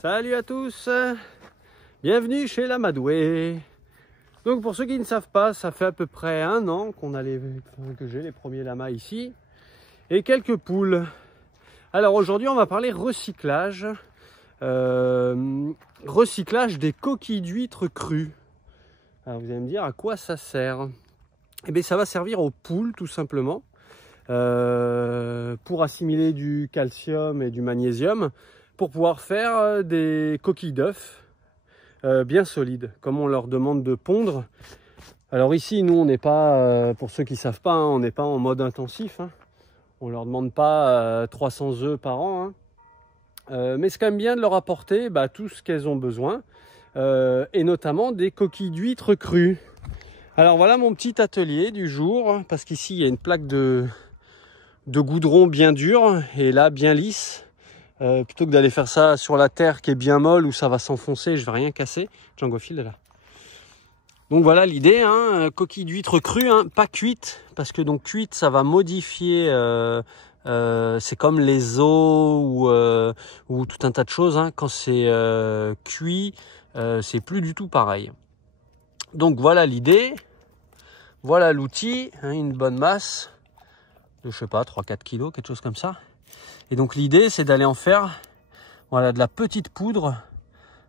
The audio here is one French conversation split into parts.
Salut à tous, bienvenue chez l'Amadoué. Donc pour ceux qui ne savent pas, ça fait à peu près 1 an que j'ai les premiers lamas ici et quelques poules. Alors aujourd'hui on va parler recyclage, recyclage des coquilles d'huîtres crues. Alors vous allez me dire à quoi ça sert? Eh bien ça va servir aux poules tout simplement, pour assimiler du calcium et du magnésium, pour pouvoir faire des coquilles d'œufs bien solides, comme on leur demande de pondre. Alors ici, nous, on n'est pas, pour ceux qui ne savent pas, hein, on n'est pas en mode intensif. Hein. On ne leur demande pas 300 œufs par an. Hein. Mais c'est quand même bien de leur apporter tout ce qu'elles ont besoin, et notamment des coquilles d'huîtres crues. Alors voilà mon petit atelier du jour, parce qu'ici, il y a une plaque de goudron bien dur, et là, bien lisse. Plutôt que d'aller faire ça sur la terre qui est bien molle où ça va s'enfoncer, je vais rien casser. Django Phil est là. Donc voilà l'idée, hein, coquille d'huître crue, hein, pas cuite, parce que donc cuite ça va modifier, c'est comme les os ou tout un tas de choses, hein, quand c'est cuit, c'est plus du tout pareil. Donc voilà l'idée, voilà l'outil, hein, une bonne masse de je sais pas 3-4 kilos, quelque chose comme ça. Et donc l'idée c'est d'aller en faire voilà, de la petite poudre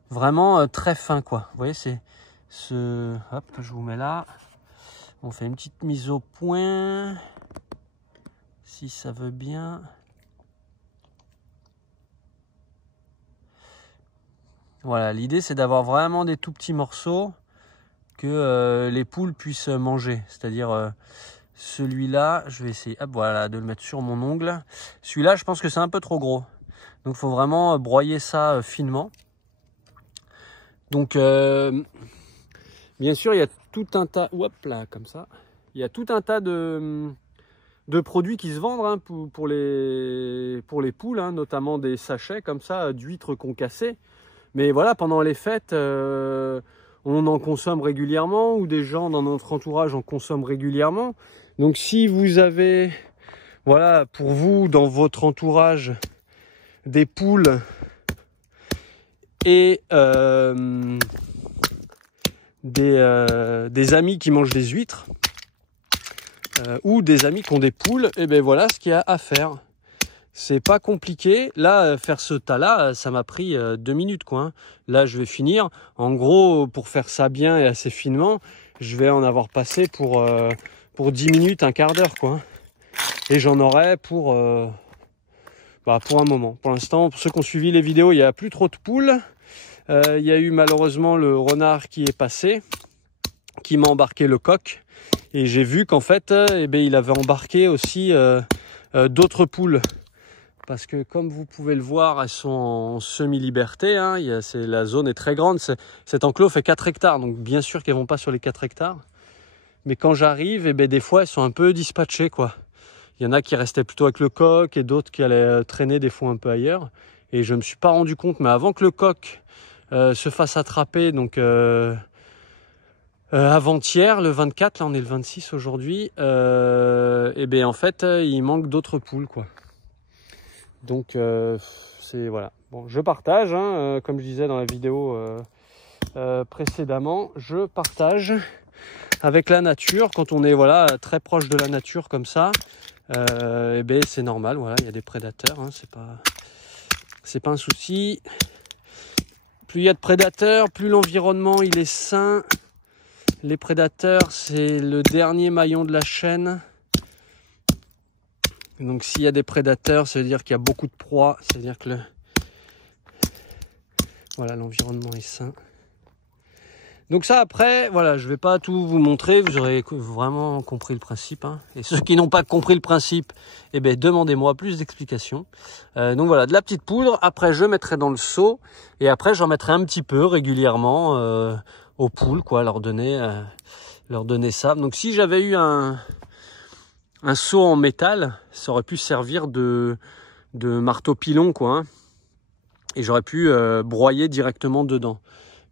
vraiment très fin quoi. Vous voyez c'est ce... Hop, je vous mets là. On fait une petite mise au point. Si ça veut bien. Voilà, l'idée c'est d'avoir vraiment des tout petits morceaux que les poules puissent manger. C'est-à-dire... celui-là, je vais essayer voilà, de le mettre sur mon ongle. Celui-là, je pense que c'est un peu trop gros. Donc, il faut vraiment broyer ça finement. Donc, bien sûr, il y a tout un tas... Hop là, comme ça. Il y a tout un tas de produits qui se vendent, hein, pour les poules, hein, notamment des sachets comme ça, d'huîtres concassées. Mais voilà, pendant les fêtes... on en consomme régulièrement, ou des gens dans notre entourage en consomment régulièrement. Donc si vous avez, voilà, pour vous, dans votre entourage, des poules et des amis qui mangent des huîtres, ou des amis qui ont des poules, et bien voilà ce qu'il y a à faire. C'est pas compliqué. Là, faire ce tas-là, ça m'a pris 2 minutes, quoi. Hein. Là, je vais finir. En gros, pour faire ça bien et assez finement, je vais en avoir passé pour 10 minutes, un quart d'heure, quoi. Et j'en aurai pour un moment. Pour l'instant, pour ceux qui ont suivi les vidéos, il n'y a plus trop de poules. Il y a eu malheureusement le renard qui est passé, qui m'a embarqué le coq. Et j'ai vu qu'en fait, il avait embarqué aussi d'autres poules. Parce que comme vous pouvez le voir, elles sont en semi-liberté. Hein. La zone est très grande. Cet enclos fait 4 hectares. Donc bien sûr qu'elles ne vont pas sur les 4 hectares. Mais quand j'arrive, des fois, elles sont un peu dispatchées, quoi. Il y en a qui restaient plutôt avec le coq et d'autres qui allaient traîner des fois un peu ailleurs. Et je ne me suis pas rendu compte. Mais avant que le coq se fasse attraper, donc avant-hier, le 24, là on est le 26 aujourd'hui, en fait, il manque d'autres poules, quoi. Donc c'est voilà. Bon, je partage, hein, comme je disais dans la vidéo précédemment, je partage avec la nature. Quand on est voilà très proche de la nature comme ça, c'est normal. Voilà, il y a des prédateurs, hein, c'est pas un souci. Plus il y a de prédateurs, plus l'environnement il est sain. Les prédateurs, c'est le dernier maillon de la chaîne. Donc s'il y a des prédateurs, ça veut dire qu'il y a beaucoup de proies, c'est-à-dire que l'environnement est sain. Donc ça après, voilà, je vais pas tout vous montrer, vous aurez vraiment compris le principe. Hein. Et ceux qui n'ont pas compris le principe, demandez-moi plus d'explications. Donc voilà, de la petite poudre, après je mettrai dans le seau, et après j'en mettrai un petit peu régulièrement aux poules, quoi, leur donner ça. Donc si j'avais eu un seau en métal, ça aurait pu servir de marteau pilon, quoi. Hein, et j'aurais pu broyer directement dedans.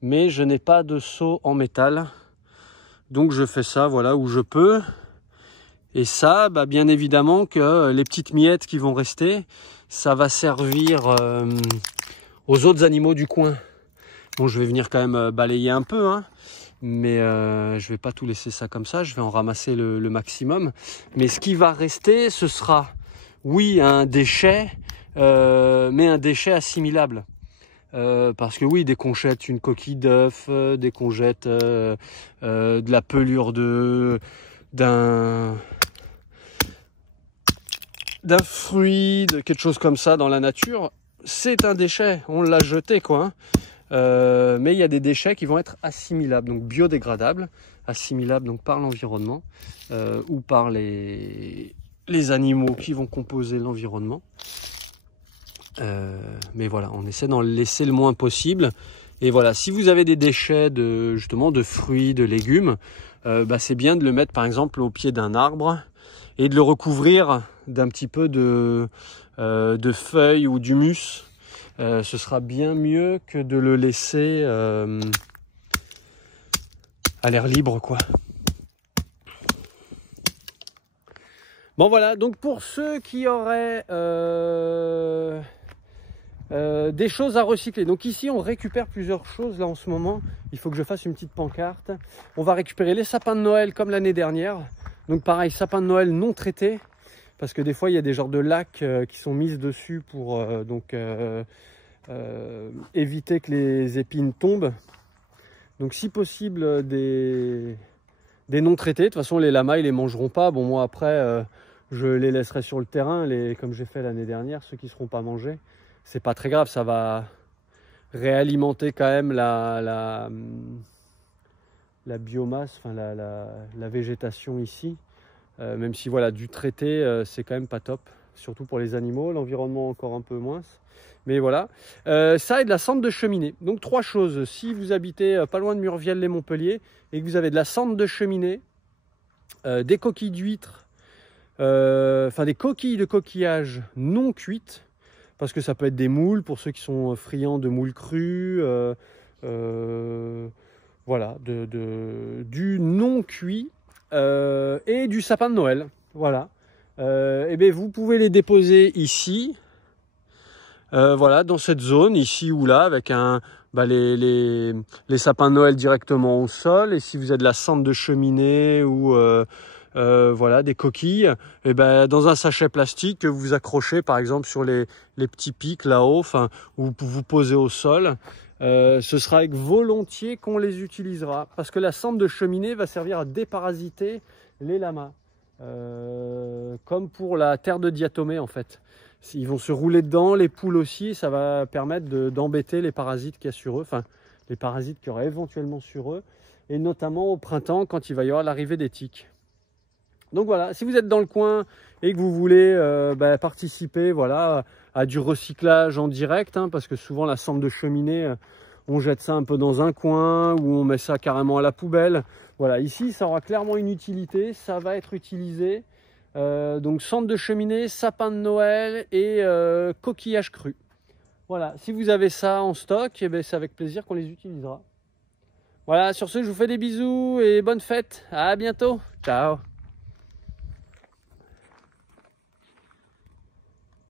Mais je n'ai pas de seau en métal. Donc je fais ça, voilà, où je peux. Et ça, bien évidemment que les petites miettes qui vont rester, ça va servir aux autres animaux du coin. Bon, je vais venir quand même balayer un peu, hein, mais je vais pas tout laisser ça comme ça, je vais en ramasser le maximum. Mais ce qui va rester, ce sera, oui, un déchet, mais un déchet assimilable. Parce que oui, dès qu'on jette une coquille d'œuf, dès qu'on jette de la pelure d'un fruit, de quelque chose comme ça dans la nature, c'est un déchet, on l'a jeté quoi. Hein. Mais il y a des déchets qui vont être assimilables, donc biodégradables, assimilables donc par l'environnement ou par les animaux qui vont composer l'environnement. Mais voilà, on essaie d'en laisser le moins possible. Et voilà, si vous avez des déchets justement de fruits, de légumes, c'est bien de le mettre par exemple au pied d'un arbre et de le recouvrir d'un petit peu de feuilles ou d'humus. Ce sera bien mieux que de le laisser à l'air libre, quoi. Bon voilà, donc pour ceux qui auraient des choses à recycler. Donc ici on récupère plusieurs choses là en ce moment. Il faut que je fasse une petite pancarte. On va récupérer les sapins de Noël comme l'année dernière. Donc pareil, sapins de Noël non traités. Parce que des fois il y a des genres de lacs qui sont mises dessus pour éviter que les épines tombent. Donc si possible des non traités. De toute façon les lamas ils les mangeront pas. Bon moi après je les laisserai sur le terrain, comme j'ai fait l'année dernière, ceux qui ne seront pas mangés. C'est pas très grave, ça va réalimenter quand même la biomasse, enfin la végétation ici. Même si voilà, du traité, c'est quand même pas top, surtout pour les animaux, l'environnement encore un peu moins. Mais voilà, ça et de la cendre de cheminée. Donc 3 choses, si vous habitez pas loin de Murviel-lès-Montpellier et que vous avez de la cendre de cheminée, des coquilles d'huîtres, des coquilles de coquillage non cuites, parce que ça peut être des moules pour ceux qui sont friands de moules crus, voilà, du non cuit et du sapin de Noël. Voilà. Et bien vous pouvez les déposer ici, voilà, dans cette zone, ici ou là, avec les sapins de Noël directement au sol. Et si vous avez de la cendre de cheminée ou voilà, des coquilles, et dans un sachet plastique que vous accrochez par exemple sur les petits pics là-haut, ou vous posez au sol, ce sera avec volontiers qu'on les utilisera, parce que la cendre de cheminée va servir à déparasiter les lamas, comme pour la terre de diatomée en fait. Ils vont se rouler dedans, les poules aussi, ça va permettre d'embêter les parasites qu'il y a sur eux, les parasites qu'il y aura éventuellement sur eux, et notamment au printemps quand il va y avoir l'arrivée des tiques. Donc voilà, si vous êtes dans le coin et que vous voulez participer voilà, à du recyclage en direct, hein, parce que souvent la cendre de cheminée, on jette ça un peu dans un coin ou on met ça carrément à la poubelle. Voilà, ici ça aura clairement une utilité, ça va être utilisé. Donc cendre de cheminée, sapin de Noël et coquillage cru. Voilà, si vous avez ça en stock, c'est avec plaisir qu'on les utilisera. Voilà, sur ce, je vous fais des bisous et bonne fête. À bientôt. Ciao.